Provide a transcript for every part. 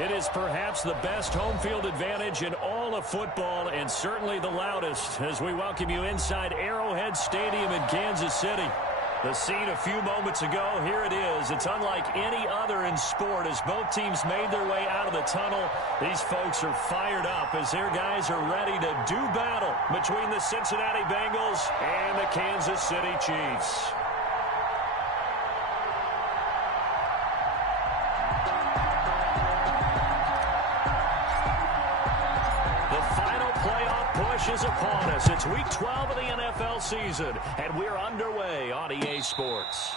It is perhaps the best home field advantage in all of football and certainly the loudest as we welcome you inside Arrowhead Stadium in Kansas City. The scene a few moments ago, here it is. It's unlike any other in sport as both teams made their way out of the tunnel. These folks are fired up as their guys are ready to do battle between the Cincinnati Bengals and the Kansas City Chiefs. Is upon us. It's week 12 of the NFL season, and we're underway on EA Sports.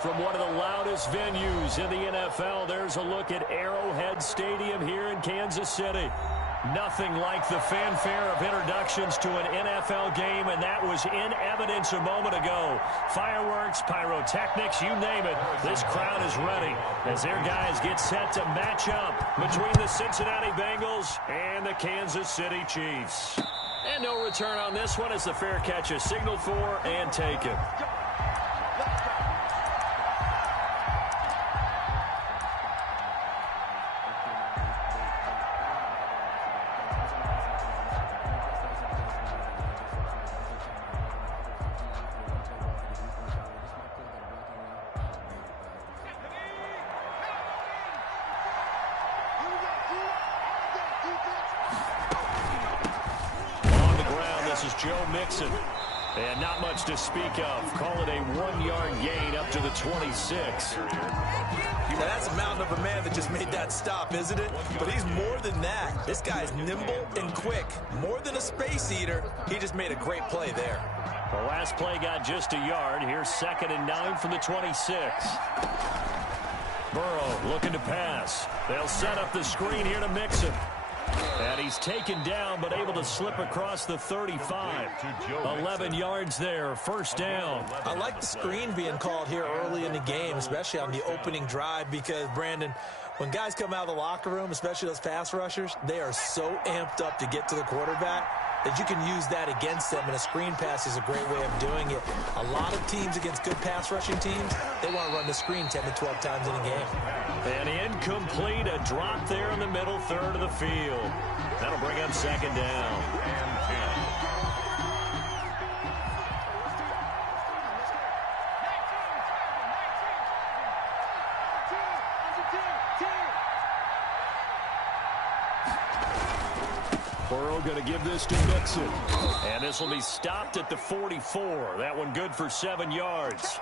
From one of the loudest venues in the NFL, there's a look at Arrowhead Stadium here in Kansas City. Nothing like the fanfare of introductions to an NFL game, and that was in evidence a moment ago. Fireworks, pyrotechnics, you name it. This crowd is ready as their guys get set to match up between the Cincinnati Bengals and the Kansas City Chiefs. And no return on this one as the fair catch is signaled for and taken. And not much to speak of. Call it a 1-yard gain up to the 26. Now that's a mountain of a man that just made that stop, isn't it? But he's more than that. This guy's nimble and quick. More than a space eater. He just made a great play there. The last play got just a yard. Here's 2nd and 9 from the 26. Burrow looking to pass. They'll set up the screen here to Mixon. And he's taken down, but able to slip across the 35. 11 yards there, first down. I like the screen being called here early in the game, especially on the opening drive, because, Brandon, when guys come out of the locker room, especially those pass rushers, they are so amped up to get to the quarterback that you can use that against them, and a screen pass is a great way of doing it. A lot of teams against good pass rushing teams, they want to run the screen 10 to 12 times in a game. And incomplete, a drop there in the middle third of the field. That'll bring up 2nd down. And 10. Burrow going to give this to Mixon. And this will be stopped at the 44. That one good for 7 yards.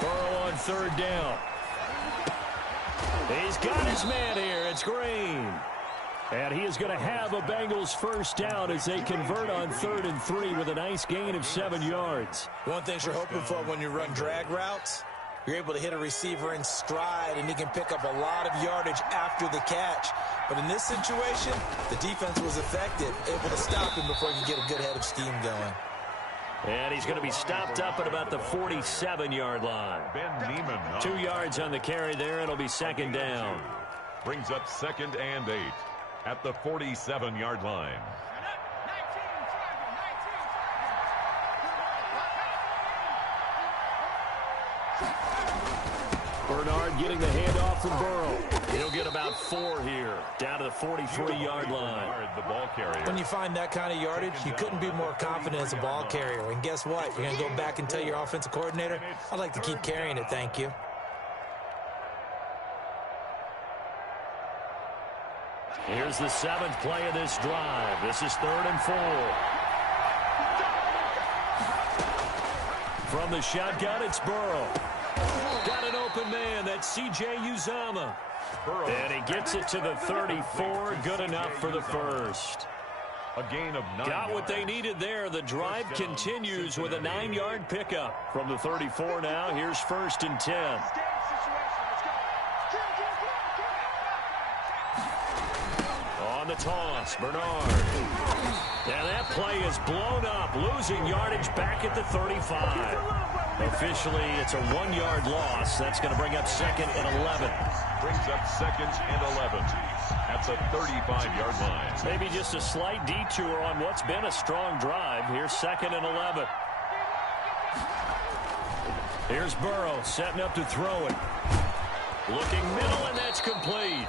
Burrow on 3rd down. He's got his man here. It's Green. And he is going to have a Bengals 1st down as they convert on 3rd and 3 with a nice gain of 7 yards. One thing you're hoping for when you run drag routes, you're able to hit a receiver in stride, and he can pick up a lot of yardage after the catch. But in this situation, the defense was effective, able to stop him before he could get a good head of steam going. And he's going to be stopped up at about the 47-yard line. 2 yards on the carry there. It'll be 2nd down. Brings up 2nd and 8 at the 47-yard line. Bernard getting the handoff from Burrow. He'll get about 4 here, down to the 43-yard line. The ball carrier. When you find that kind of yardage, you couldn't be more confident as a ball carrier. And guess what? You're going to go back and tell your offensive coordinator, I'd like to keep carrying it, thank you. Here's the 7th play of this drive. This is 3rd and 4. From the shotgun, it's Burrow. Got an open man. That's C.J. Uzomah. And he gets it to the 34. Good enough for the 1st. A gain of 9 Got what they needed there. The drive continues with a 9-yard pickup. From the 34 now, here's 1st and 10. On the toss, Bernard. And that play is blown up, losing yardage back at the 35. Officially, it's a 1-yard loss. That's going to bring up 2nd and 11. Brings up 2nd and 11 at the 35-yard line. Maybe just a slight detour on what's been a strong drive. Here's 2nd and 11. Here's Burrow setting up to throw it. Looking middle, and that's complete.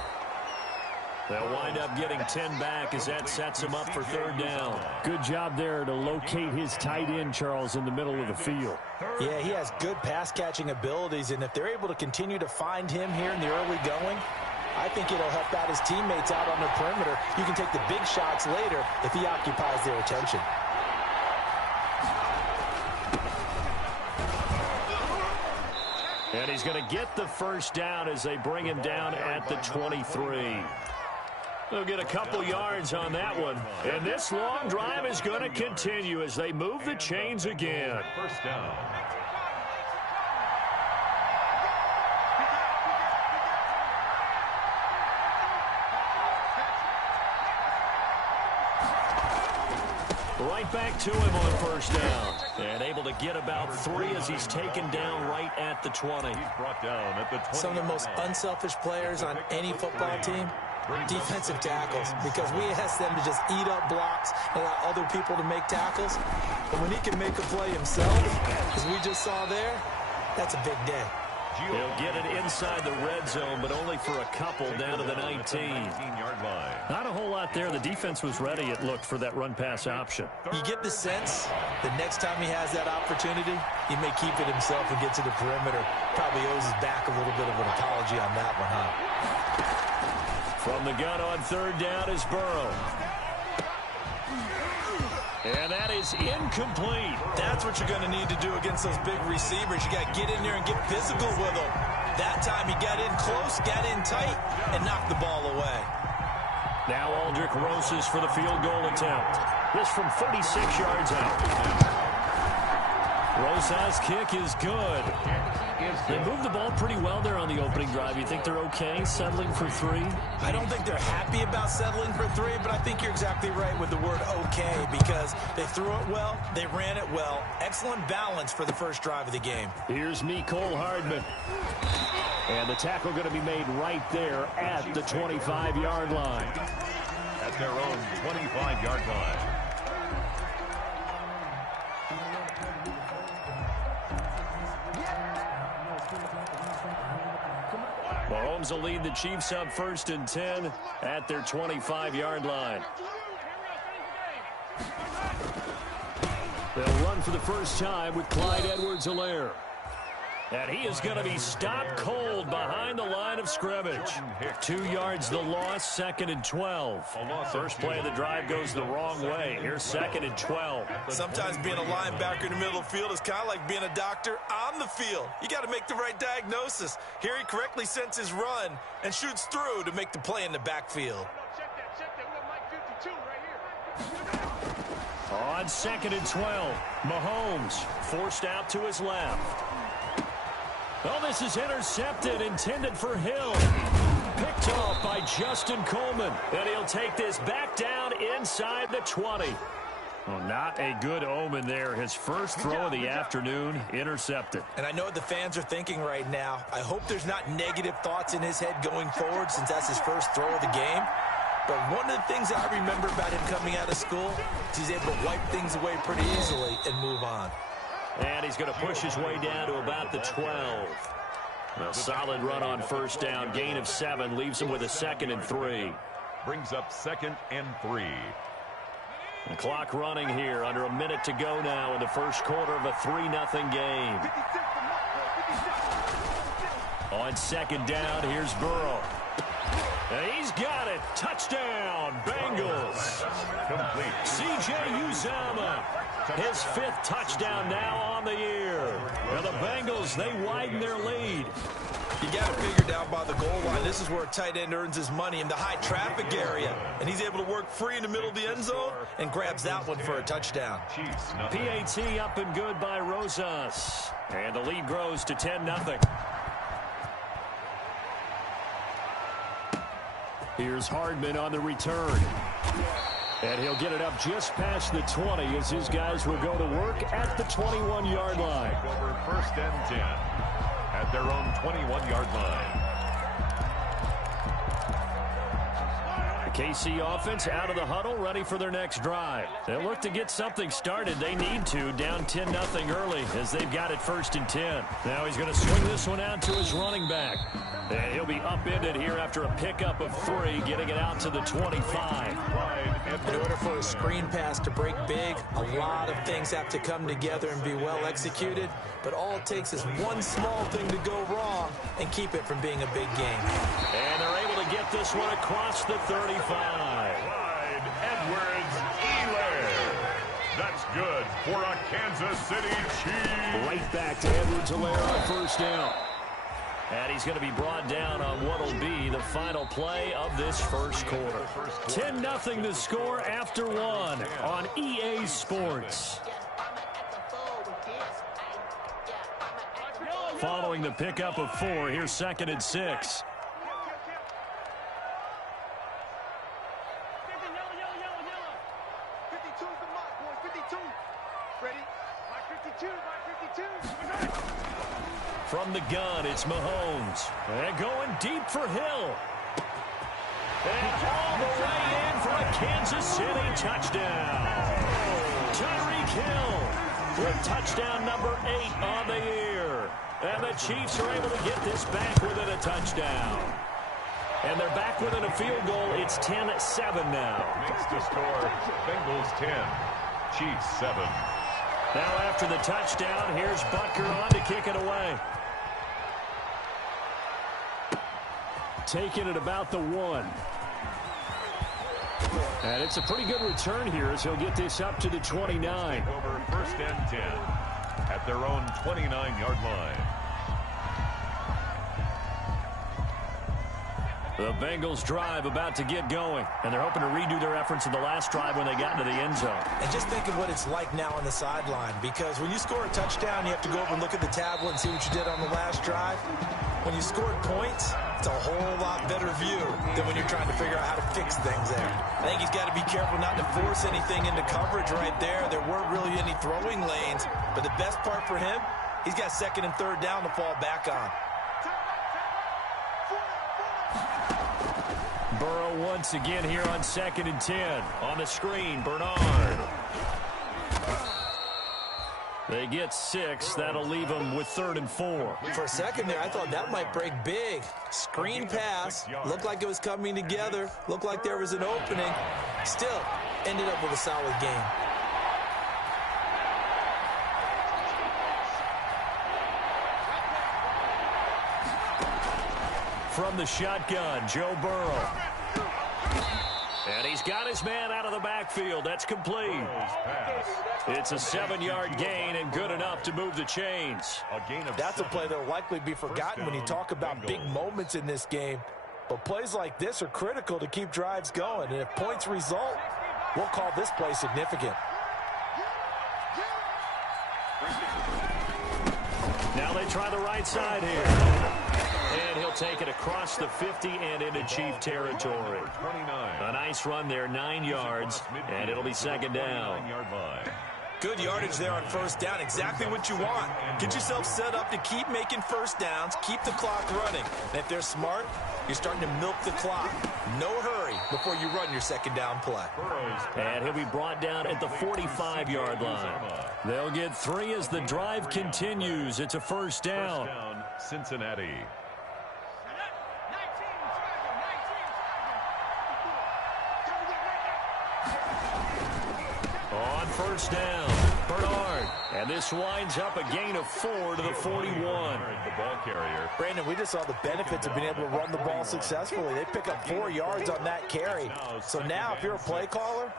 They'll wind up getting 10 back as that sets him up for 3rd down. Good job there to locate his tight end, Charles, in the middle of the field. Yeah, he has good pass-catching abilities, and if they're able to continue to find him here in the early going, I think it'll help out his teammates out on the perimeter. You can take the big shots later if he occupies their attention. And he's going to get the 1st down as they bring him down at the 23. They'll get a couple yards on that one. And this long drive is going to continue as they move the chains again. 1st down. Right back to him on 1st down. And able to get about 3 as he's taken down right at the 20. He's brought down at the 20. Some of the most unselfish players on any football team, defensive tackles, because we ask them to just eat up blocks and allow other people to make tackles. But when he can make a play himself, as we just saw there, that's a big day. He'll get it inside the red zone, but only for a couple down to the 19-yard line. Not a whole lot there. The defense was ready, it looked, for that run-pass option. You get the sense the next time he has that opportunity, he may keep it himself and get to the perimeter. Probably owes his back a little bit of an apology on that one, huh? From the gun on 3rd down is Burrow. And that is incomplete. That's what you're going to need to do against those big receivers. You got to get in there and get physical with them. That time he got in close, got in tight, and knocked the ball away. Now Aldrick Rosas for the field goal attempt. This from 36 yards out. Rosas' kick is good. They moved the ball pretty well there on the opening drive. You think they're okay settling for 3? I don't think they're happy about settling for 3, but I think you're exactly right with the word okay, because they threw it well, they ran it well. Excellent balance for the first drive of the game. Here's Mecole Hardman. And the tackle going to be made right there at the 25-yard line. At their own 25-yard line. Mahomes will lead the Chiefs up 1st and 10 at their 25-yard line. They'll run for the first time with Clyde Edwards-Helaire. And he is going to be stopped cold behind the line of scrimmage. 2 yards the loss, 2nd and 12. First play of the drive goes the wrong way. Here's 2nd and 12. Sometimes being a linebacker in the middle of the field is kind of like being a doctor on the field. You got to make the right diagnosis. Here he correctly sends his run and shoots through to make the play in the backfield. On 2nd and 12, Mahomes forced out to his left. Oh, this is intercepted, intended for Hill. Picked off by Justin Coleman. And he'll take this back down inside the 20. Well, not a good omen there. His first throw of the afternoon, intercepted. And I know what the fans are thinking right now. I hope there's not negative thoughts in his head going forward since that's his first throw of the game. But one of the things I remember about him coming out of school is he's able to wipe things away pretty easily and move on. And he's going to push his way down to about the 12. A solid run on first down. Gain of 7 leaves him with a 2nd and 3. Brings up 2nd and 3. The clock running here. Under a minute to go now in the first quarter of a 3-0 game. On 2nd down, here's Burrow. And he's got it. Touchdown, Bengals. Complete. C.J. Uzomah. His 5th touchdown now on the year. And the Bengals, they widen their lead. You got it figured out by the goal line. This is where a tight end earns his money in the high traffic area. And he's able to work free in the middle of the end zone and grabs that one for a touchdown. PAT up and good by Rosas. And the lead grows to 10-0. Here's Hardman on the return. And he'll get it up just past the 20 as his guys will go to work at the 21-yard line. Over 1st and 10 at their own 21-yard line. The KC offense out of the huddle, ready for their next drive. They'll look to get something started. They need to, down 10-0 early as they've got it 1st and 10. Now he's going to swing this one out to his running back. And he'll be upended here after a pickup of 3, getting it out to the 25. In order for a screen pass to break big, a lot of things have to come together and be well executed. But all it takes is one small thing to go wrong and keep it from being a big game. And they're able to get this one across the 35. Clyde Edwards-Helaire. That's good for a Kansas City Chief. Right back to Edwards-Helaire on first down. And he's going to be brought down on what will be the final play of this first quarter. 10-0 the score after 1 on EA Sports. Following the pickup of 4, here's 2nd and 6. From the gun, it's Mahomes. And going deep for Hill. And all the way in for a Kansas City touchdown. Tyreek Hill with touchdown number 8 on the year. And the Chiefs are able to get this back within a touchdown. And they're back within a field goal. It's 10-7 now. Makes the score Bengals 10, Chiefs 7. Now after the touchdown, here's Butker on to kick it away. Taking it about the 1. And it's a pretty good return here as he'll get this up to the 29. Over 1st and 10 at their own 29-yard line. The Bengals drive about to get going, and they're hoping to redo their efforts in the last drive when they got into the end zone. And just think of what it's like now on the sideline, because when you score a touchdown, you have to go over and look at the tablet and see what you did on the last drive. When you scored points, it's a whole lot better view than when you're trying to figure out how to fix things there. I think he's got to be careful not to force anything into coverage right there. There weren't really any throwing lanes, but the best part for him, he's got 2nd and 3rd down to fall back on. Burrow once again here on 2nd and 10. On the screen, Bernard. They get 6. That'll leave them with 3rd and 4. For a second there, I thought that might break big. Screen pass. Looked like it was coming together. Looked like there was an opening. Still, ended up with a solid game. from the shotgun, Joe Burrow. And he's got his man out of the backfield. That's complete. It's a 7-yard gain and good enough to move the chains. That's a play that will likely be forgotten when you talk about big moments in this game. But plays like this are critical to keep drives going. And if points result, we'll call this play significant. Now they try the right side here. And he'll take it across the 50 and into Chief territory. A nice run there, 9 yards, and it'll be second down. Good yardage there on first down, exactly what you want. Get yourself set up to keep making first downs, keep the clock running. And if they're smart, you're starting to milk the clock. No hurry before you run your second down play. And he'll be brought down at the 45-yard line. They'll get 3 as the drive continues. It's a first down. Cincinnati. On first down, Bernard. And this winds up a gain of 4 to the 41. The ball carrier. Brandon, we just saw the benefits of being able to run the ball successfully. They pick up 4 yards on that carry. So now if you're a play caller,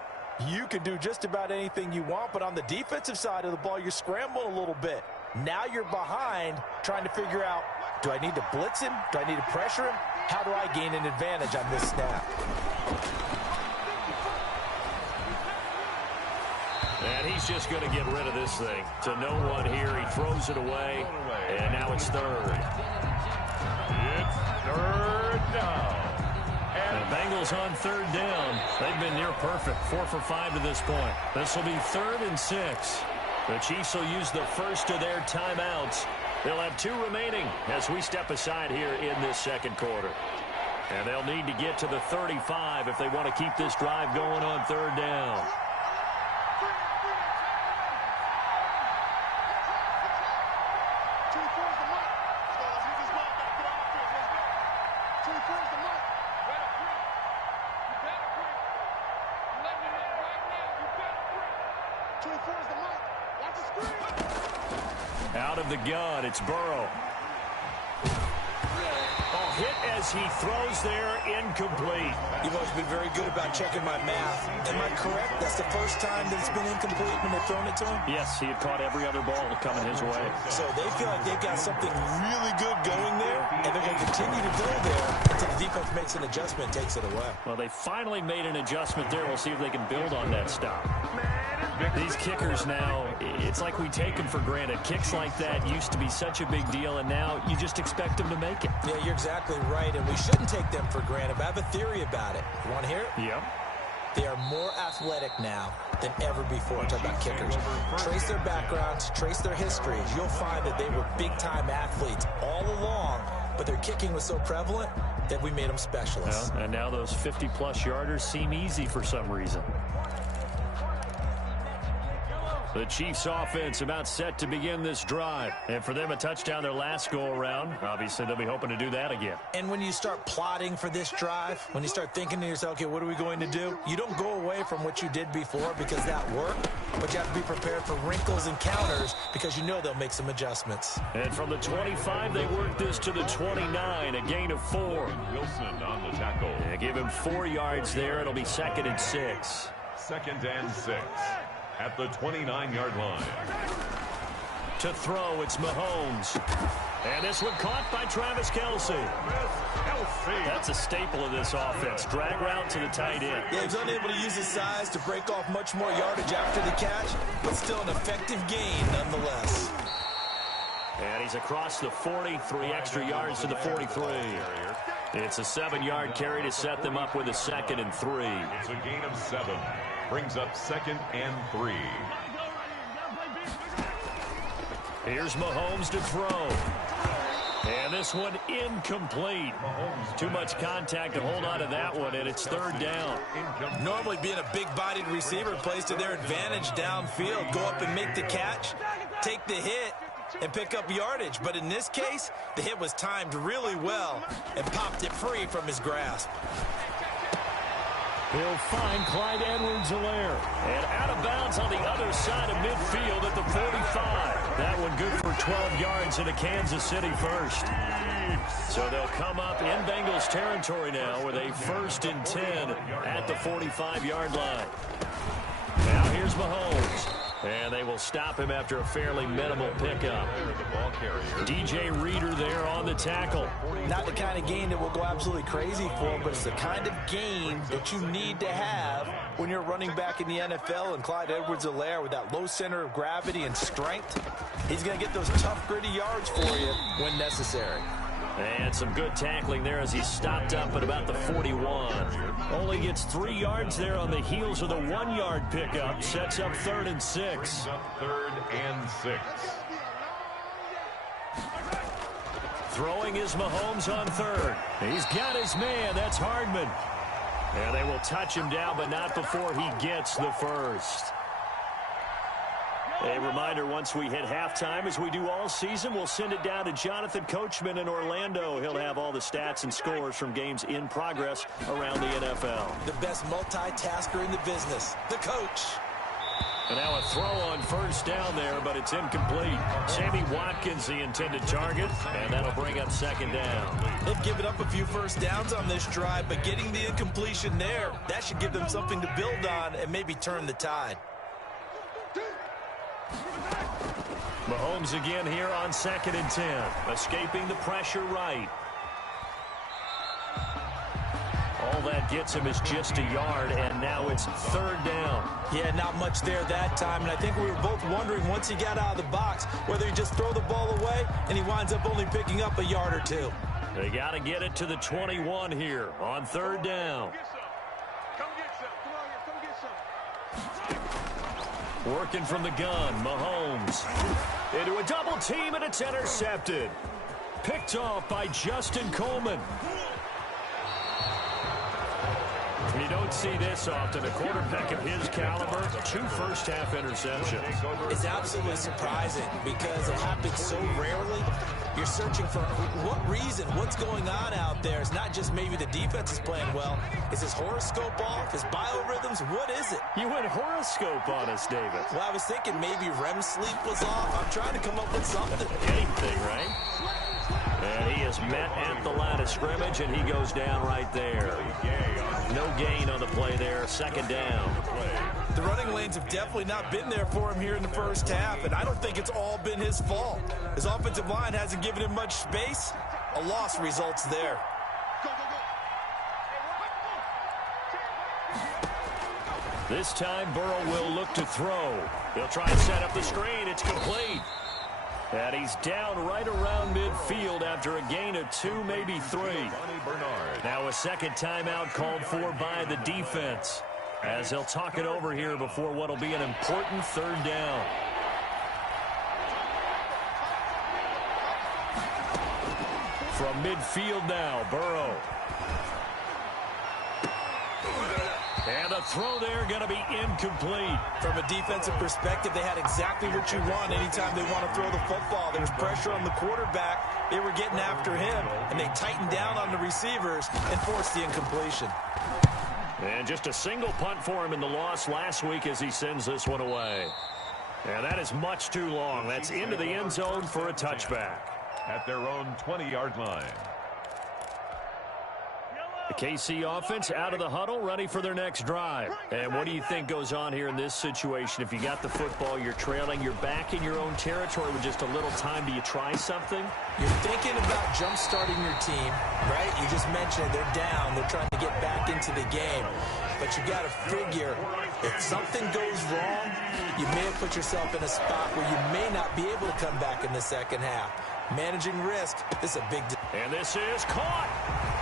you can do just about anything you want. But on the defensive side of the ball, you're scrambling a little bit. Now you're behind trying to figure out, do I need to blitz him? Do I need to pressure him? How do I gain an advantage on this snap? And he's just going to get rid of this thing. To no one here. He throws it away. And now it's third. It's third down. And the Bengals on third down. They've been near perfect. 4 for 5 to this point. This will be 3rd and 6. The Chiefs will use the first of their timeouts. They'll have 2 remaining as we step aside here in this second quarter. And they'll need to get to the 35 if they want to keep this drive going on third down. Out of the gun, it's Burrow. Hit as he throws there, incomplete. You've always been very good about checking my math. Am I correct? That's the first time that it's been incomplete when they've thrown it to him? Yes, he had caught every other ball coming his way. So they feel like they've got something really good going there, and they're going to continue to go there until the defense makes an adjustment and takes it away. Well, they finally made an adjustment there. We'll see if they can build on that stop. These kickers now, it's like we take them for granted. Kicks like that used to be such a big deal, and now you just expect them to make it. Yeah, you're exactly right, and we shouldn't take them for granted. But I have a theory about it. You want to hear it? Yep. They are more athletic now than ever before. Talk about kickers. Trace their backgrounds, trace their histories. You'll find that they were big-time athletes all along, but their kicking was so prevalent that we made them specialists. Well, and now those 50-plus yarders seem easy for some reason. The Chiefs offense about set to begin this drive. And for them, a touchdown their last go-around. Obviously, they'll be hoping to do that again. And when you start plotting for this drive, when you start thinking to yourself, okay, what are we going to do? You don't go away from what you did before because that worked, but you have to be prepared for wrinkles and counters because you know they'll make some adjustments. And from the 25, they work this to the 29, a gain of 4. Wilson on the tackle. They give him 4 yards there. It'll be 2nd and 6. 2nd and 6. At the 29-yard line. To throw, it's Mahomes. And this one caught by Travis Kelce. That's a staple of this offense. Drag route to the tight end. Yeah, he's unable to use his size to break off much more yardage after the catch, but still an effective gain nonetheless. And he's across the 40, 3 extra yards to the 43. It's a 7-yard carry to set them up with a 2nd and 3. It's a gain of 7. Brings up 2nd and 3. Here's Mahomes to throw. And this one incomplete. Too much contact to hold on to that one, and it's 3rd down. Normally being a big-bodied receiver plays to their advantage downfield. Go up and make the catch, take the hit, and pick up yardage. But in this case, the hit was timed really well and popped it free from his grasp. He'll find Clyde Edwards-Helaire. And out of bounds on the other side of midfield at the 45. That one good for 12 yards into Kansas City first. So they'll come up in Bengals territory now with a 1st and 10 at the 45-yard line. Now here's Mahomes. And they will stop him after a fairly minimal pickup. DJ Reader there on the tackle. Not the kind of game that will go absolutely crazy for, but it's the kind of game that you need to have when you're running back in the NFL. And Clyde Edwards-Helaire, with that low center of gravity and strength, he's going to get those tough, gritty yards for you when necessary. And some good tackling there as he stopped up at about the 41. Only gets 3 yards there on the heels of the 1-yard pickup. Sets up 3rd and 6. 3rd and 6. Throwing is Mahomes on 3rd. He's got his man. That's Hardman. And they will touch him down, but not before he gets the 1st. A reminder, once we hit halftime, as we do all season, we'll send it down to Jonathan Coachman in Orlando. He'll have all the stats and scores from games in progress around the NFL. The best multitasker in the business, the coach. And now a throw on 1st down there, but it's incomplete. Sammy Watkins, the intended target, and that'll bring up 2nd down. They've given up a few 1st downs on this drive, but getting the incompletion there, that should give them something to build on and maybe turn the tide. Mahomes again here on 2nd and 10. Escaping the pressure right. All that gets him is just a yard, and now it's 3rd down. Yeah, not much there that time, and I think we were both wondering once he got out of the box whether he just throw the ball away, and he winds up only picking up a yard or 2. They got to get it to the 21 here on 3rd down. Working from the gun, Mahomes. Into a double team, and it's intercepted. Picked off by Justin Coleman. You don't see this often. A quarterback of his caliber, 2 first-half interceptions. It's absolutely surprising because it happens so rarely. You're searching for what reason, what's going on out there. It's not just maybe the defense is playing well. Is his horoscope off? His biorhythms? What is it? You went horoscope on us, David. Well, I was thinking maybe REM sleep was off. I'm trying to come up with something. Anything, right? And he is met at the line of scrimmage, and he goes down right there. No gain on the play there. 2nd down. The running lanes have definitely not been there for him here in the 1st half, and I don't think it's all been his fault. His offensive line hasn't given him much space. A loss results there. This time, Burrow will look to throw. He'll try and set up the screen. It's complete. And he's down right around midfield after a gain of 2, maybe 3. Now a 2nd timeout called for by the defense, as they'll talk it over here before what will be an important 3rd down. From midfield now, Burrow. And the throw there going to be incomplete. From a defensive perspective, they had exactly what you want anytime they want to throw the football. There's pressure on the quarterback. They were getting after him, and they tightened down on the receivers and forced the incompletion. And just a single punt for him in the loss last week as he sends this one away. And that is much too long. That's into the end zone for a touchback. At their own 20-yard line. The KC offense out of the huddle, ready for their next drive. And what do you think goes on here in this situation? If you got the football, you're trailing, you're back in your own territory with just a little time. Do you try something? You're thinking about jump-starting your team, right? You just mentioned they're down. They're trying to get back into the game. But you got to figure, if something goes wrong, you may have put yourself in a spot where you may not be able to come back in the 2nd half. Managing risk, this is a big deal. And this is caught.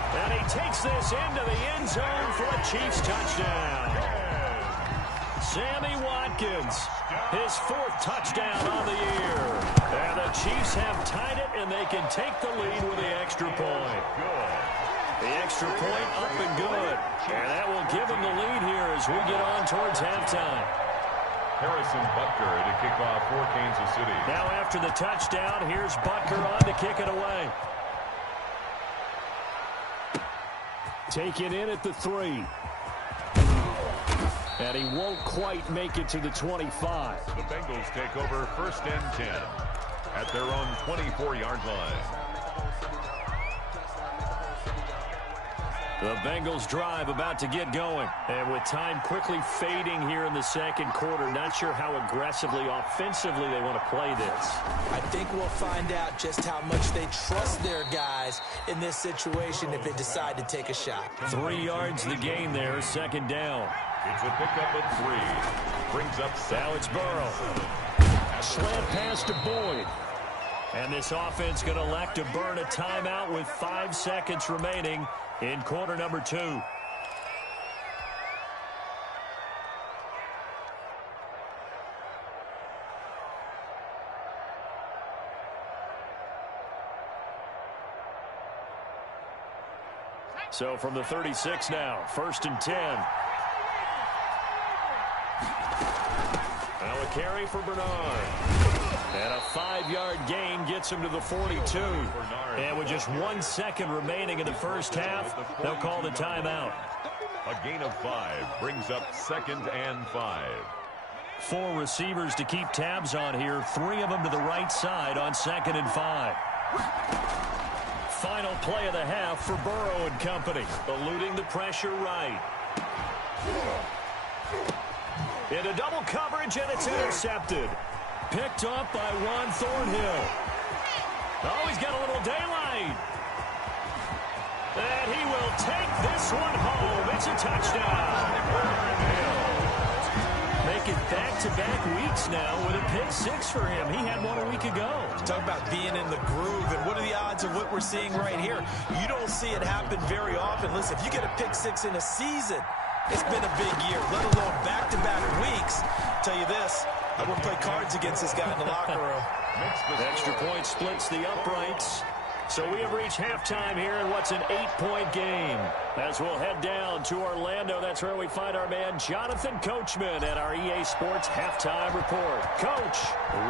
And he takes this into the end zone for a Chiefs touchdown. Sammy Watkins, his 4th touchdown on the year. And the Chiefs have tied it, and they can take the lead with the extra point. The extra point up and good. And that will give them the lead here as we get on towards halftime. Harrison Butker to kick off for Kansas City. Now after the touchdown, here's Butker on to kick it away. Taken in at the 3. And he won't quite make it to the 25. The Bengals take over 1st and 10 at their own 24-yard line. The Bengals drive about to get going. And with time quickly fading here in the second quarter, not sure how aggressively, offensively they want to play this. I think we'll find out just how much they trust their guys in this situation if they decide to take a shot. 3 yards the gain there, 2nd down. It's a pickup of 3. Brings up 7. Now it's Burrow. Slant pass to Boyd. And this offense going to elect to burn a timeout with 5 seconds remaining in quarter number 2. So from the 36 now, 1st and 10. Now a carry for Bernard. And a 5-yard gain gets him to the 42. And with just 1 second remaining in the first half, they'll call the timeout. A gain of 5 brings up 2nd and 5. 4 receivers to keep tabs on here. 3 of them to the right side on 2nd and 5. Final play of the half for Burrow and company. Eluding the pressure right. Into double coverage, and it's intercepted. Picked up by Juan Thornhill. Oh, he's got a little daylight. And he will take this one home. It's a touchdown. Making back-to-back weeks now with a pick 6 for him. He had one a week ago. Talk about being in the groove, and what are the odds of what we're seeing right here? You don't see it happen very often. Listen, if you get a pick 6 in a season, it's been a big year, let alone back-to-back weeks. I'll tell you this, I wouldn't play cards against this guy in the locker room. Extra point splits the uprights. So we have reached halftime here in what's an 8-point game. As we'll head down to Orlando, that's where we find our man Jonathan Coachman at our EA Sports Halftime Report. Coach,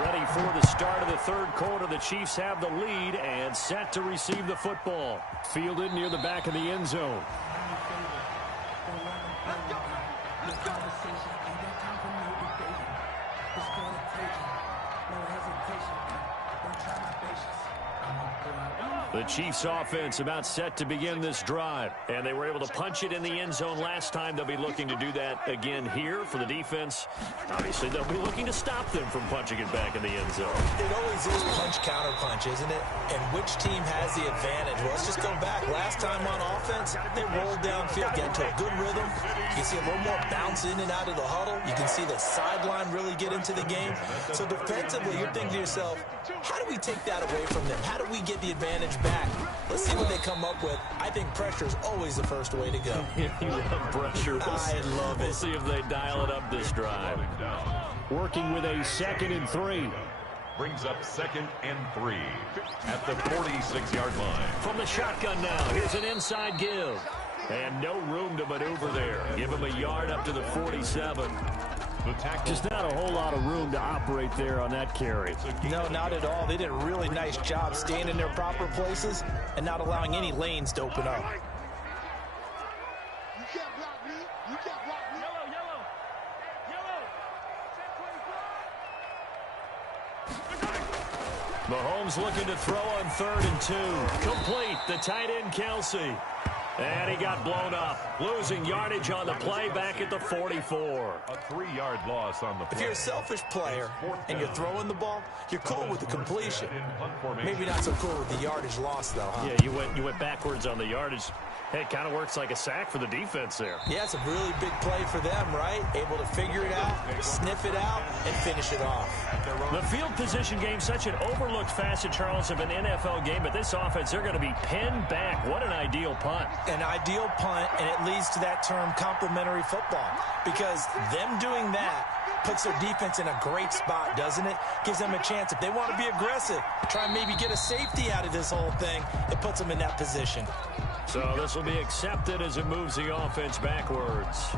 ready for the start of the 3rd quarter. The Chiefs have the lead and set to receive the football. Fielded near the back of the end zone. The Chiefs offense about set to begin this drive, and they were able to punch it in the end zone last time. They'll be looking to do that again here for the defense. Obviously, they'll be looking to stop them from punching it back in the end zone. It always is punch-counter-punch, isn't it? And which team has the advantage? Well, let's just go back. Last time on offense, they rolled downfield, get into a good rhythm. You see a little more bounce in and out of the huddle. You can see the sideline really get into the game. So defensively, you're thinking to yourself, how do we take that away from them? How do we get the advantage back? Let's see what they come up with. I think pressure is always the first way to go. You love pressure. I love it. We'll see if they dial it up this drive. Working with a 2nd and 3. Brings up 2nd and 3 at the 46-yard line. From the shotgun now, here's an inside give. And no room to maneuver there. Give him a yard up to the 47. Just not a whole lot of room to operate there on that carry. No, not at all. They did a really nice job staying in their proper places and not allowing any lanes to open up. You can't block me. You can't block me. Yellow. Mahomes looking to throw on 3rd and 2. Complete. The tight end, Kelsey. And he got blown up, losing yardage on the play back at the 44. A 3-yard loss on the play. If you're a selfish player and you're throwing the ball, you're cool with the completion. Maybe not so cool with the yardage loss, though, huh? Yeah, you went backwards on the yardage. Hey, it kind of works like a sack for the defense there. Yeah, it's a really big play for them, right? Able to figure it out, sniff it out, and finish it off. The field position game, such an overlooked facet, Charles, of an NFL game, but this offense, they're going to be pinned back. What an ideal punt. An ideal punt, and it leads to that term complementary football, because them doing that puts their defense in a great spot, doesn't it? Gives them a chance. If they want to be aggressive, try and maybe get a safety out of this whole thing, it puts them in that position. So this will be accepted as it moves the offense backwards.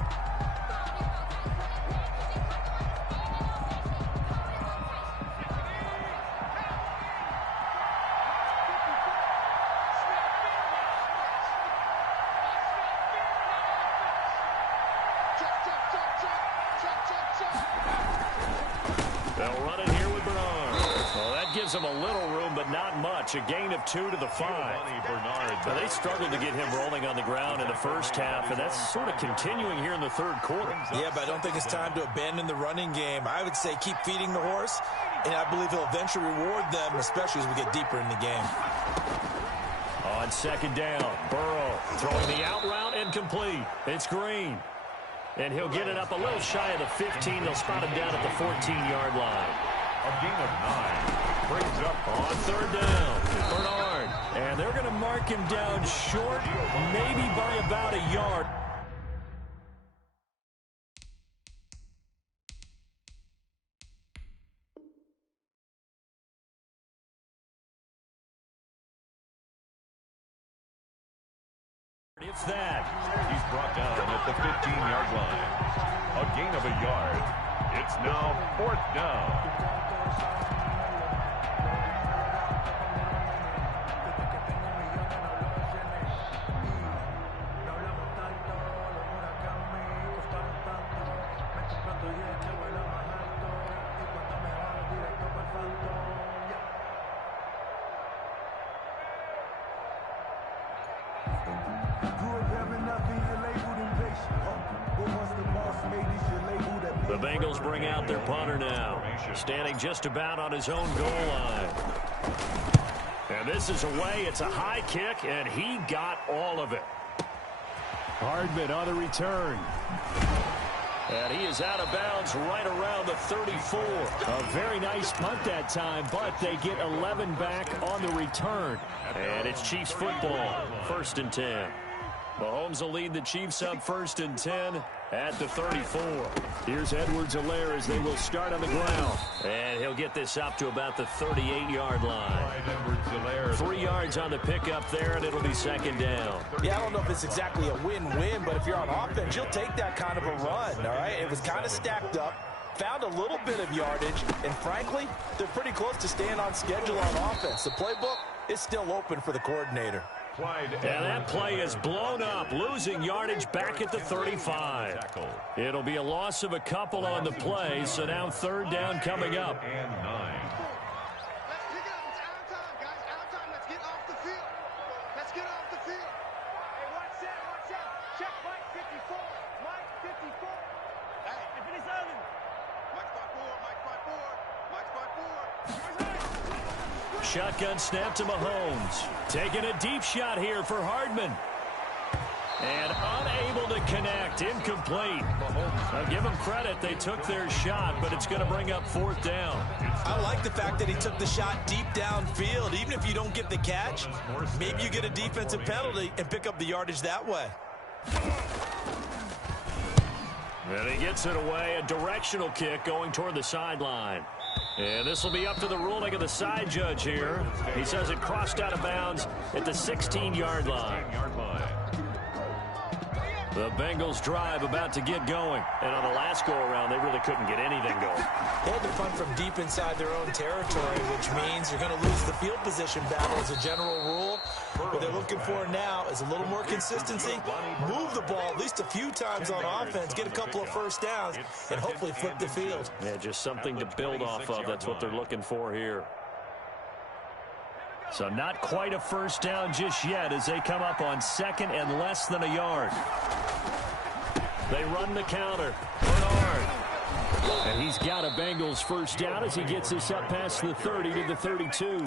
Check. They'll run it here with Bernard. Well, that gives them a little room, but not much. A gain of 2 to the 5. But they struggled to get him rolling on the ground in the first half, and that's sort of continuing here in the third quarter. Yeah, but I don't think it's time to abandon the running game. I would say keep feeding the horse, and I believe he'll eventually reward them, especially as we get deeper in the game. On second down, Burrow throwing the out route incomplete. It's Green. And he'll get it up a little shy of the 15. They'll spot him down at the 14-yard line. A gain of 9. Brings up on third down, Bernard. And they're going to mark him down short, maybe by about a yard. If that. He's brought down at the 15-yard line. A gain of a yard. It's now 4th down. The Bengals bring out their punter now, standing just about on his own goal line. And this is away. It's a high kick, and he got all of it. Hardman on the return. And he is out of bounds right around the 34. A very nice punt that time, but they get 11 back on the return. And it's Chiefs football, 1st and 10. Mahomes will lead the Chiefs up 1st and 10 at the 34. Here's Edwards-Helaire as they will start on the ground. And he'll get this up to about the 38-yard line. 3 yards on the pickup there, and it'll be 2nd down. Yeah, I don't know if it's exactly a win-win, but if you're on offense, you'll take that kind of a run, all right? It was kind of stacked up, found a little bit of yardage, and frankly, they're pretty close to staying on schedule on offense. The playbook is still open for the coordinator. And that play is blown up, losing yardage back at the 35. It'll be a loss of a couple on the play, so now 3rd down coming up. And 9. Let's pick it up. It's out of time, guys. Out of time. Let's get off the field. Let's get off the field. Hey, watch out. Watch out. Check Mike 54. Mike 54. Hey, if it is early. Mike's by 4. Mike's by 4. Mike's by 4. Shotgun snap to Mahomes. Taking a deep shot here for Hardman. And unable to connect. Incomplete. I'll give them credit. They took their shot, but it's going to bring up 4th down. I like the fact that he took the shot deep downfield. Even if you don't get the catch, maybe you get a defensive penalty and pick up the yardage that way. And he gets it away. A directional kick going toward the sideline. And this will be up to the ruling of the side judge here. He says it crossed out of bounds at the 16-yard line. The Bengals drive about to get going. And on the last go-around, they really couldn't get anything going. They had to punt from deep inside their own territory, which means you're going to lose the field position battle as a general rule. What they're looking for now is a little more consistency, move the ball at least a few times on offense, get a couple of first downs, and hopefully flip the field. Yeah, just something to build off of. That's what they're looking for here. So not quite a first down just yet as they come up on 2nd and less than a yard. They run the counter. Bernard. And he's got a Bengals first down as he gets this up past the 30 to the 32.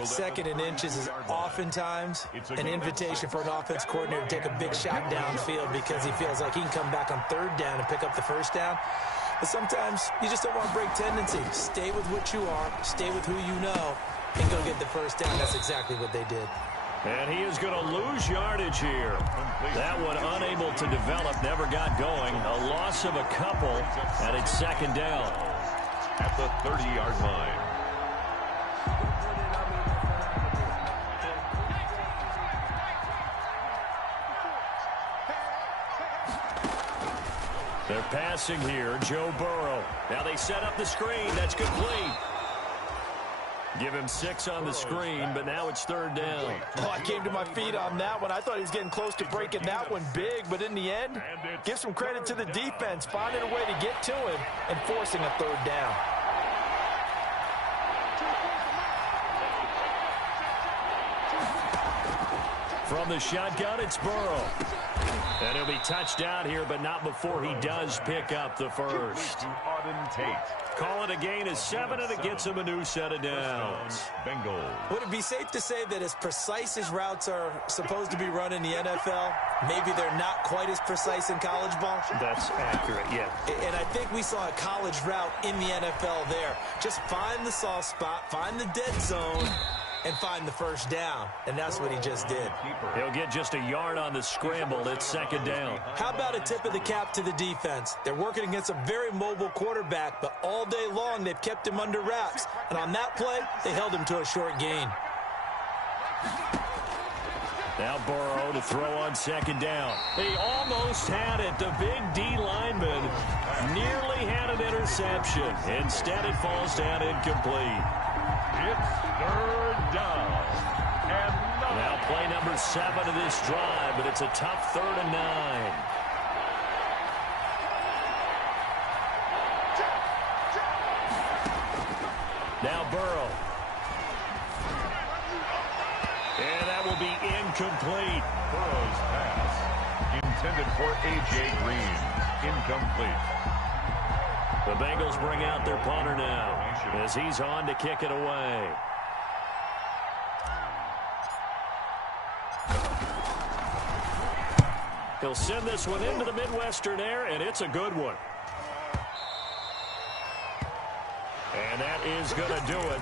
2nd and inches is oftentimes an invitation for an offense coordinator to take a big shot downfield because he feels like he can come back on 3rd down and pick up the first down. But sometimes you just don't want to break tendency. Stay with what you are. Stay with who you know. And go get the first down. That's exactly what they did. And he is going to lose yardage here. That one unable to develop, never got going. A loss of a couple, and it's 2nd down. At the 30-yard line. They're passing here, Joe Burrow. Now they set up the screen. That's complete. Give him 6 on the screen, but now it's 3rd down. Oh, I came to my feet on that one. I thought he was getting close to breaking that one big, but in the end, give some credit to the defense, finding a way to get to him and forcing a 3rd down. From the shotgun, it's Burrow. And he'll be touched down here, but not before he does pick up the first. Call it a gain of 7, and it gets him a new set of downs. Bengals. Would it be safe to say that as precise as routes are supposed to be run in the NFL, maybe they're not quite as precise in college ball? That's accurate, yeah. And I think we saw a college route in the NFL there. Just find the soft spot, find the dead zone, and find the first down. And that's what he just did. He'll get just a yard on the scramble. It's second down. How about a tip of the cap to the defense? They're working against a very mobile quarterback, but all day long they've kept him under wraps. And on that play, they held him to a short gain. Now Burrow to throw on second down. He almost had it. The big D lineman nearly had an interception. Instead, it falls down incomplete. It's third down. And now play number 7 of this drive, but it's a tough 3rd and 9. Now Burrow. And that will be incomplete. Burrow's pass intended for A.J. Green. Incomplete. The Bengals bring out their punter now as he's on to kick it away. He'll send this one into the Midwestern air, and it's a good one. And that is going to do it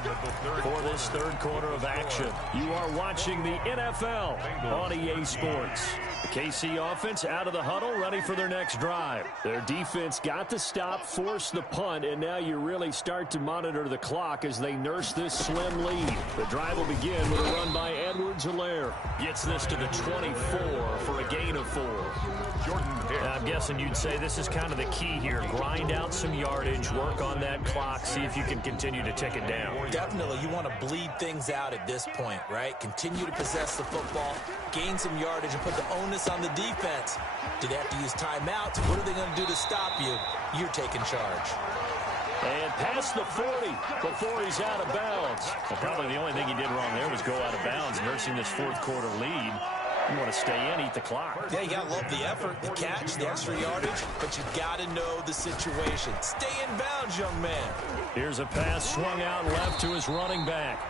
for this third quarter of action. You are watching the NFL on EA Sports. The KC offense out of the huddle, ready for their next drive. Their defense got to stop, force the punt, and now you really start to monitor the clock as they nurse this slim lead. The drive will begin with a run by Edwards-Helaire. Gets this to the 24 for a gain of 4. I'm guessing you'd say this is kind of the key here. Grind out some yardage, work on that clock, see if you can continue to tick it down. Definitely, you want to bleed things out at this point, right? Continue to possess the football, gain some yardage, and put the onus on the defense. Do they have to use timeouts? What are they going to do to stop you? You're taking charge. And past the 40 before he's out of bounds. Well, probably the only thing he did wrong there was go out of bounds, nursing this fourth quarter lead. You want to stay in, eat the clock. Yeah, you got to love the effort, the catch, the extra yardage, but you got to know the situation. Stay in bounds, young man. Here's a pass swung out left to his running back.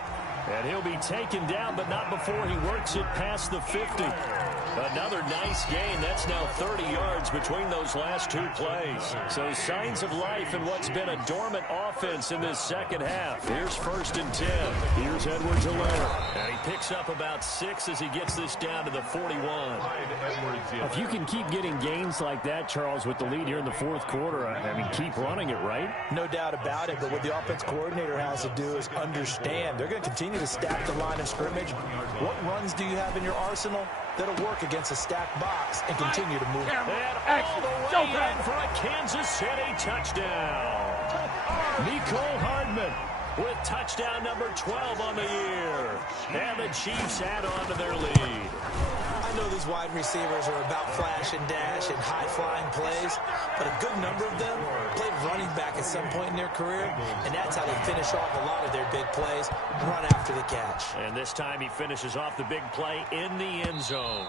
And he'll be taken down, but not before he works it past the 50. Another nice gain. That's now 30 yards between those last 2 plays. So signs of life in what's been a dormant offense in this second half. Here's 1st and 10. Here's Edwards-Helaire. And he picks up about 6 as he gets this down to the 41. If you can keep getting gains like that, Charles, with the lead here in the fourth quarter, I mean, keep running it, right? No doubt about it, but what the offense coordinator has to do is understand. They're going to continue to stack the line of scrimmage. What runs do you have in your arsenal that'll work against a stacked box and continue to move? And all the way in for a Kansas City touchdown. Nicole Hardman with touchdown number 12 on the year. And the Chiefs add on to their lead. I know these wide receivers are about flash and dash and high-flying plays, but a good number of them played running back at some point in their career, and that's how they finish off a lot of their big plays, run after the catch. And this time he finishes off the big play in the end zone.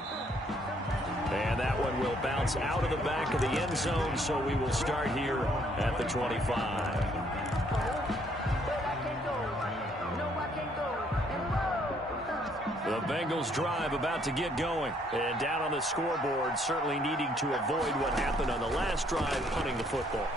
And that one will bounce out of the back of the end zone, so we will start here at the 25. The Bengals drive about to get going. And down on the scoreboard, certainly needing to avoid what happened on the last drive, punting the football.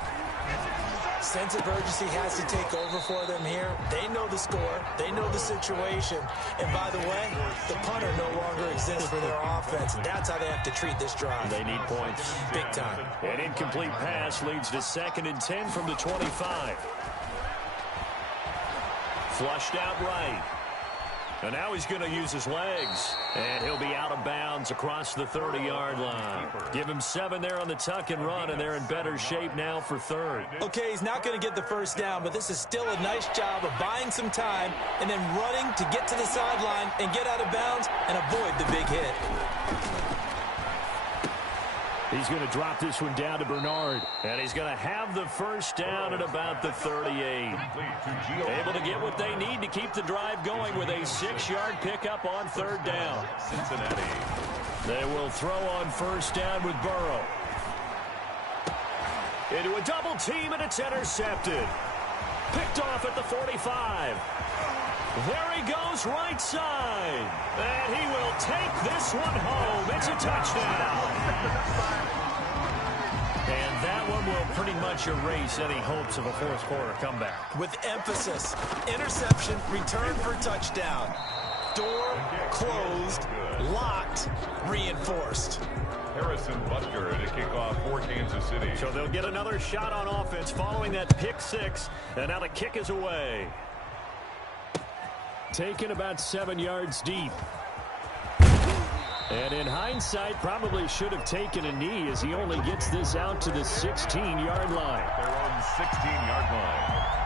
Sense of urgency has to take over for them here. They know the score. They know the situation. And by the way, the punter no longer exists for their offense. That's how they have to treat this drive. They need points. Big time. An incomplete pass leads to 2nd and 10 from the 25. Flushed out right. And now he's going to use his legs. And he'll be out of bounds across the 30-yard line. Give him 7 there on the tuck and run, and they're in better shape now for 3rd. Okay, he's not going to get the first down, but this is still a nice job of buying some time and then running to get to the sideline and get out of bounds and avoid the big hit. He's going to drop this one down to Bernard. And he's going to have the first down at about the 38. Able to get what they need to keep the drive going with a 6-yard pickup on third down. Cincinnati. They will throw on first down with Burrow. Into a double team, and it's intercepted. Picked off at the 45. There he goes, right side. And he will take this one home. It's a touchdown. And that one will pretty much erase any hopes of a fourth quarter comeback. With emphasis, interception, return for touchdown. Door closed, locked, reinforced. Harrison Butker to kick off for Kansas City. So they'll get another shot on offense following that pick six. And now the kick is away. Taken about 7 yards deep. And in hindsight, probably should have taken a knee as he only gets this out to the 16-yard line. They're on the 16-yard line.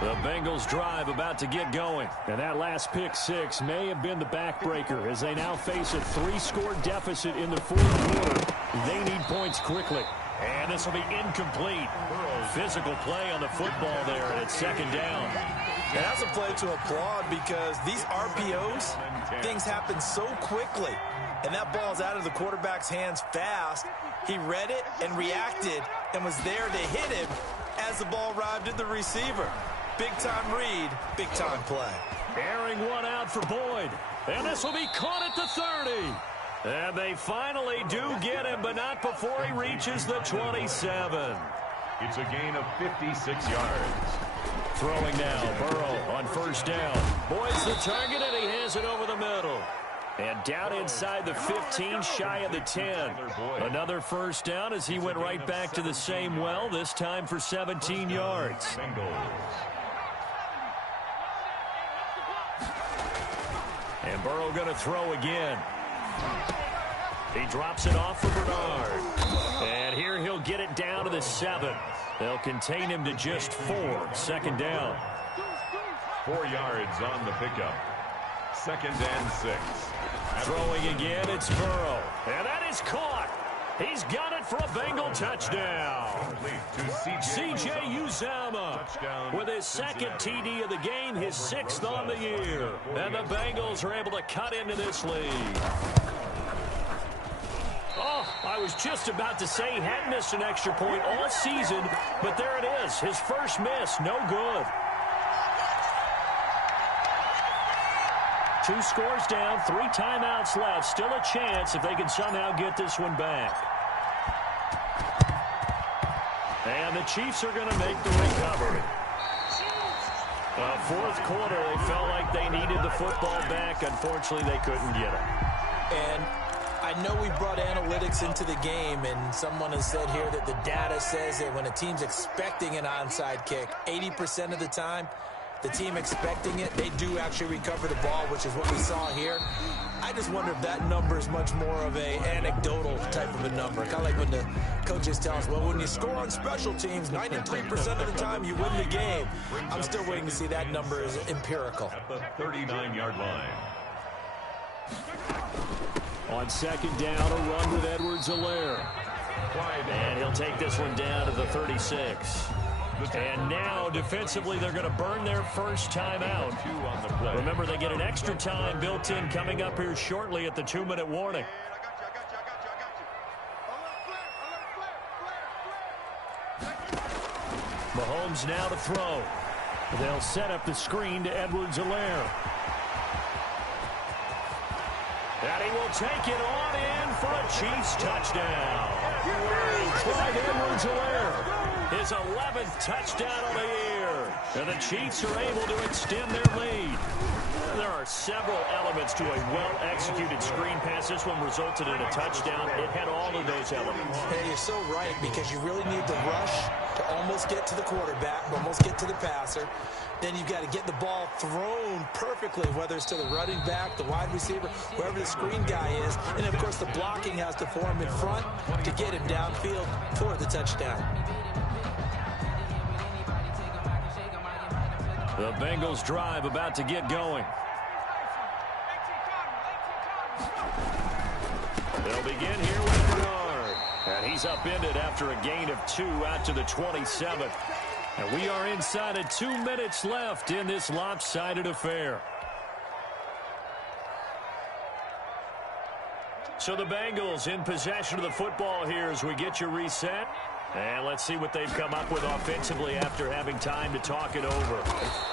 The Bengals drive about to get going. And that last pick six may have been the backbreaker as they now face a 3-score deficit in the fourth quarter. They need points quickly. And this will be incomplete. Physical play on the football there, and it's second down. And that's a play to applaud because these RPOs, things happen so quickly. And that ball's out of the quarterback's hands fast. He read it and reacted and was there to hit him as the ball arrived at the receiver. Big-time read, big-time play. Airing one out for Boyd. And this will be caught at the 30. And they finally do get him, but not before he reaches the 27. It's a gain of 56 yards. Throwing now, Burrow on first down. Boyd's the target, and he has it over the middle. And down inside the 15, shy of the 10. Another first down as he went right back to the same well, this time for 17 yards. Bengals. And Burrow going to throw again. He drops it off for Bernard. And here he'll get it down to the 7. They'll contain him to just 4. Second down. 4 yards on the pickup. 2nd and 6. Throwing again, it's Burrow. And that is caught. He's got it for a Bengal touchdown. C.J. Uzomah with his second TD of the game, his 6th on the year. And the Bengals are able to cut into this lead. Oh, I was just about to say he hadn't missed an extra point all season, but there it is, his first miss, no good. 2 scores down, 3 timeouts left. Still a chance if they can somehow get this one back. And the Chiefs are going to make the recovery. Fourth quarter, they felt like they needed the football back. Unfortunately, they couldn't get it. And I know we brought analytics into the game, and someone has said here that the data says that when a team's expecting an onside kick, 80% of the time, the team expecting it, they do actually recover the ball, which is what we saw here. I just wonder if that number is much more of a anecdotal type of a number. Kind of like when the coaches tell us, well, when you score on special teams, 93% of the time you win the game. I'm still waiting to see that number is empirical. At the 39-yard line. On second down, a run with Edwards-Helaire. And he'll take this one down to the 36. And now, defensively, they're going to burn their first time out. Remember, they get an extra time built in coming up here shortly at the 2-minute warning. Mahomes now to throw. They'll set up the screen to Edwards-Helaire. And he will take it on in for a Chiefs touchdown. Clyde Edwards-Helaire. His 11th touchdown of the year. And the Chiefs are able to extend their lead. There are several elements to a well-executed screen pass. This one resulted in a touchdown. It had all of those elements. Hey, you're so right, because you really need to rush to almost get to the quarterback, almost get to the passer. Then you've got to get the ball thrown perfectly, whether it's to the running back, the wide receiver, wherever the screen guy is. And, of course, the blocking has to form in front to get him downfield for the touchdown. The Bengals drive about to get going. They'll begin here with Bernard. And he's upended after a gain of 2 out to the 27th. And we are inside of 2 minutes left in this lopsided affair. So the Bengals in possession of the football here as we get you reset. And let's see what they've come up with offensively after having time to talk it over.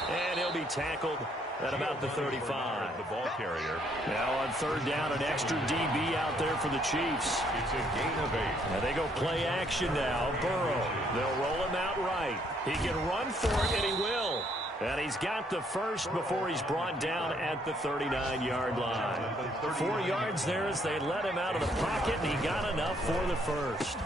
And he'll be tackled at about the 35. The ball carrier. Now on 3rd down, an extra DB out there for the Chiefs. It's a gain of 8. And they go play action now. Burrow. They'll roll him out right. He can run for it, and he will. And he's got the first before he's brought down at the 39-yard line. 4 yards there as they let him out of the pocket, and he got enough for the first.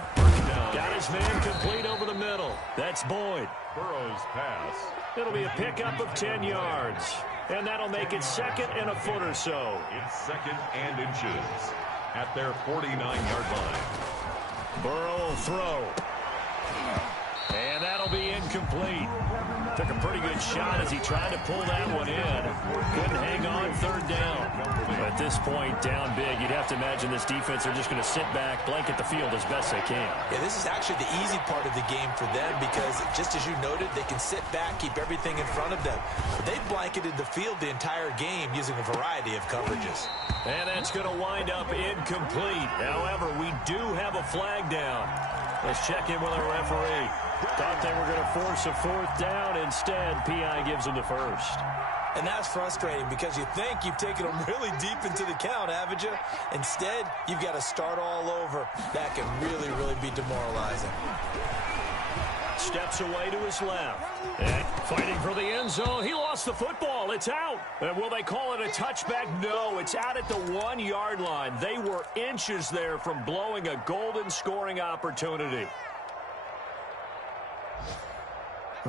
Got his man complete over the middle. That's Boyd. Burrow's pass. It'll be a pickup of 10 yards. And that'll make it 2nd and a foot or so. It's 2nd and inches at their 49-yard line. Burrow will throw. And that'll be incomplete. Took a pretty good shot as he tried to pull that one in. Couldn't hang on 3rd down. At this point, down big, you'd have to imagine this defense are just going to sit back, blanket the field as best they can. Yeah, this is actually the easy part of the game for them because, just as you noted, they can sit back, keep everything in front of them. But they've blanketed the field the entire game using a variety of coverages. And that's going to wind up incomplete. However, we do have a flag down. Let's check in with our referee. Thought they were going to force a 4th down. Instead, PI gives them the first. And that's frustrating because you think you've taken them really deep into the count, haven't you? Instead, you've got to start all over. That can really, really be demoralizing. Steps away to his left. And fighting for the end zone. He lost the football. It's out. And will they call it a touchback? No, it's out at the 1-yard line. They were inches there from blowing a golden scoring opportunity.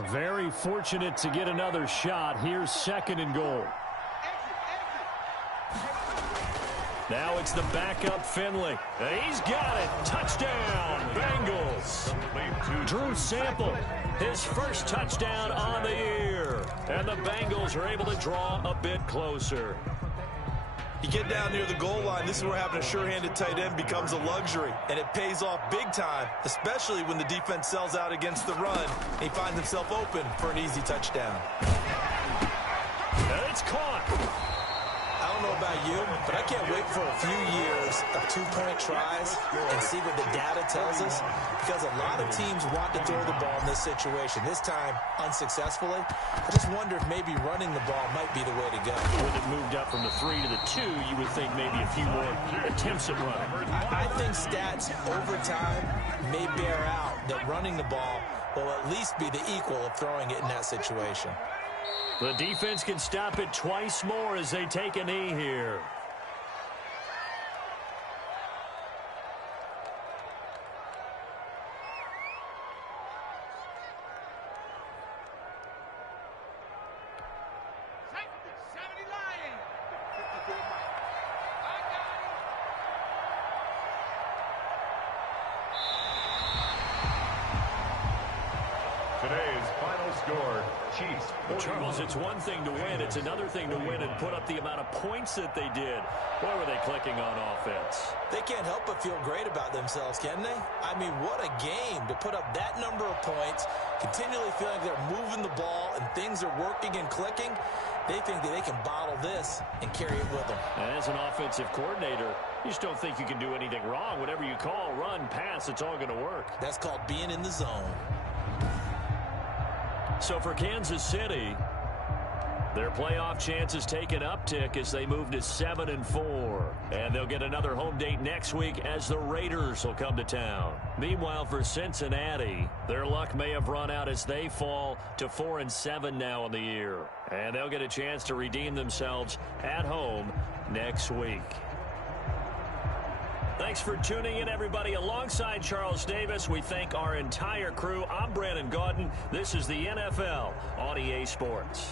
Very fortunate to get another shot. Here's 2nd and goal. Now it's the backup Finley. And he's got it. Touchdown, Bengals. Drew Sample, his first touchdown on the year. And the Bengals are able to draw a bit closer. You get down near the goal line, this is where having a sure-handed tight end becomes a luxury. And it pays off big time, especially when the defense sells out against the run. And he finds himself open for an easy touchdown. And it's caught. I don't know about you, but I can't wait for a few years of 2-point tries and see what the data tells us, because a lot of teams want to throw the ball in this situation. This time, unsuccessfully. I just wonder if maybe running the ball might be the way to go. When it moved up from the 3 to the 2, you would think maybe a few more attempts at running. I think stats over time may bear out that running the ball will at least be the equal of throwing it in that situation. The defense can stop it twice more as they take a knee here. Today's final score, Chiefs. Charles, it's one thing to win. It's another thing to win and put up the amount of points that they did. Boy, were they clicking on offense. They can't help but feel great about themselves, can they? I mean, what a game to put up that number of points, continually feeling they're moving the ball and things are working and clicking. They think that they can bottle this and carry it with them. And as an offensive coordinator, you just don't think you can do anything wrong. Whatever you call, run, pass, it's all going to work. That's called being in the zone. So for Kansas City, their playoff chances take an uptick as they move to 7-4. And they'll get another home date next week as the Raiders will come to town. Meanwhile, for Cincinnati, their luck may have run out as they fall to 4-7 now in the year. And they'll get a chance to redeem themselves at home next week. Thanks for tuning in, everybody. Alongside Charles Davis, we thank our entire crew. I'm Brandon Gaudin. This is the NFL on EA Sports.